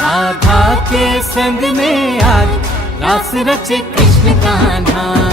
राधा के संग में आज रास रचे कृष्ण कान्हा।